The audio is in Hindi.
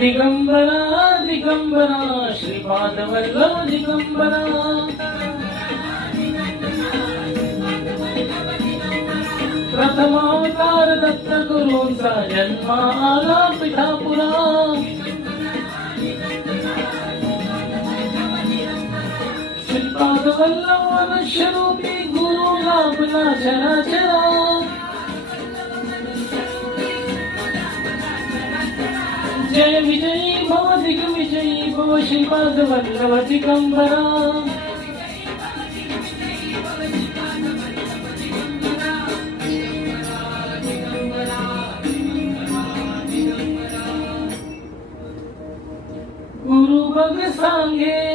दिगंबरा दिगंबरा श्रीपाद वल्लभ दिगंबरा प्रथमावतार दत्त गुरूंचा जन्म आला पिठापुरा श्रीपाद वल्लभ मनुष्य रूपी गुरु लाभला चराचरा जय विजयी भव दिग्विजयी भव श्रीपाद वल्लभ दिगंबरा गुरु बग सांगे